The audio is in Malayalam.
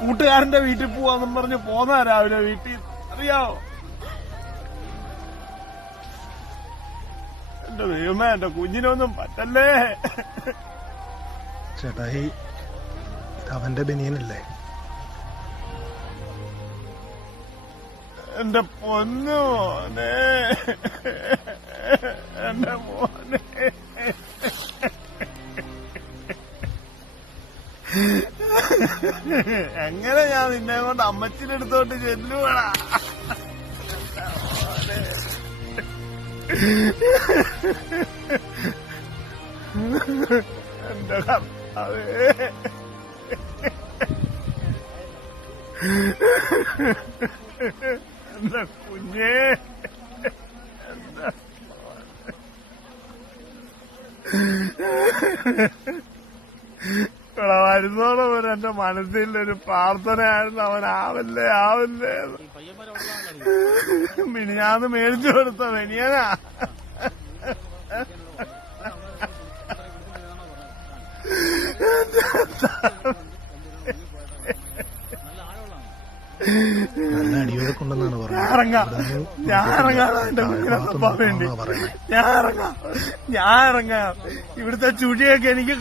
കൂട്ടുകാരന്റെ വീട്ടിൽ പോവാന്നും പറഞ്ഞ് പോന്നാ രാവിലെ വീട്ടിൽ. അറിയാവോ? എന്റെ ദൈവമേ, എന്റെ കുഞ്ഞിനൊന്നും പറ്റല്ലേ. ചേട്ടായി, അവന്റെ ബനിയനല്ലേ? എന്റെ പൊന്നു മോനെ, എന്റെ മോനെ. എങ്ങനെ ഞാൻ നിന്നെ കൊണ്ട് അമ്മച്ചിന്റെ അടുത്തോട്ട് ചെല്ലുവാടാ? എന്റെ കർത്താവേ, എന്റെ കുഞ്ഞേ, എന്റെ ഇവിടെ വരുന്നോടെ വരെ എന്റെ മനസ്സിലൊരു പ്രാർത്ഥനയായിരുന്നു, അവനാവല്ലേ ആവല്ലേ. മിനിഞ്ഞാന്ന് മേടിച്ചു കൊടുത്ത വെനിയനാ. നല്ല അടിയോടെ കൊണ്ടെന്നാണ് പറഞ്ഞത്. ഞാൻ ഇറങ്ങാം എന്റെ കുഞ്ഞിനെ തപ്പാൻ വേണ്ടി. ഞാൻ ഇറങ്ങാം. ഇവിടുത്തെ ചുഴിയൊക്കെ എനിക്ക്